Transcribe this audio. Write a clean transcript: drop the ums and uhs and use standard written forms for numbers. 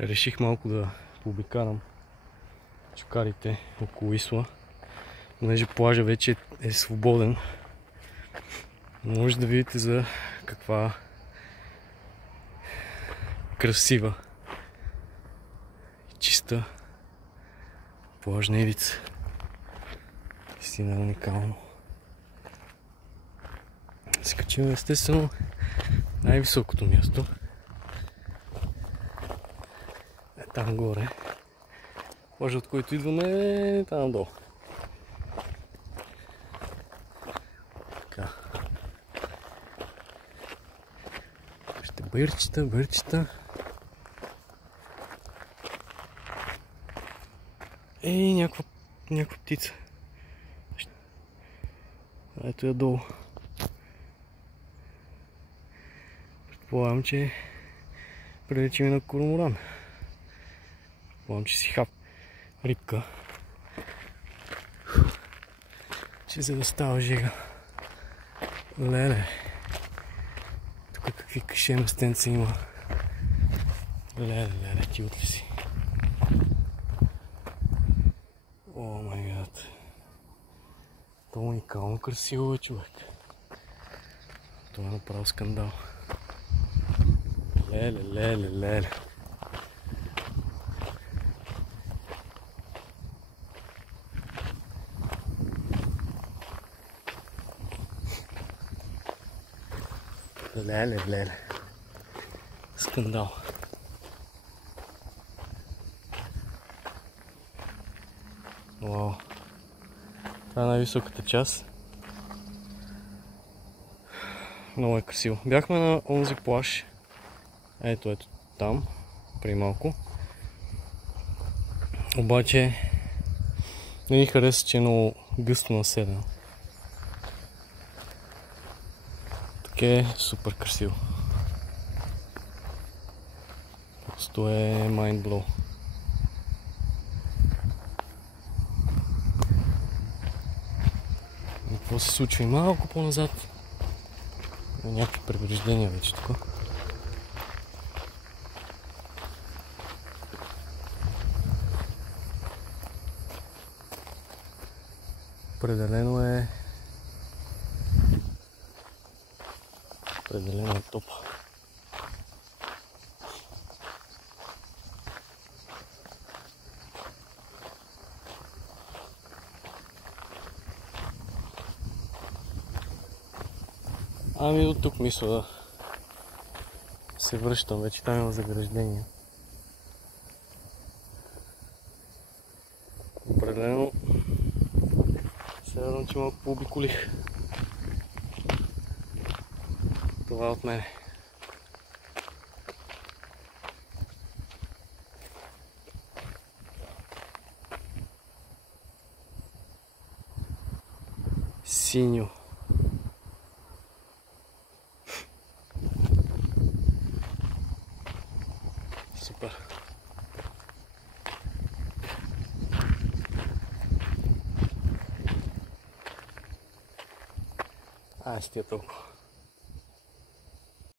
реших малко да пообикарам чукарите около Исла, понеже плажа вече е свободен. Може да видите за каква красива и чиста плажна ивица. Истина уникално. Се качим естествено най-високото място. Е там горе. Плажа, от който идваме, е там надолу. Така. Ще бърчета. Ей, някаква птица. Ето я долу. Предполагам, че приличи ми на корморан. Предполагам, че си хап рибка. Че за да става жега. Леле. Тук какви каше местенца има. Леле, ти отли си. О май гад. Това уникално красиво е, човек. Това е направо скандал. Леле. Леле. Скандал. Вау. Това е най-високата част. Много е красиво. Бяхме на онзи плаж. Ето там, преди малко. Обаче не ми хареса, че е много гъсто населено. Така е супер красиво. Просто е mind blow. И какво се случва и малко по-назад? Има някакви предупреждения вече тук. Определено е топ. Ами до тук мисля да се връщам, вече там има заграждение. Определено се радвам, че малко пообиколих. Това е от мене. Синьо. Супер. С тия толкова.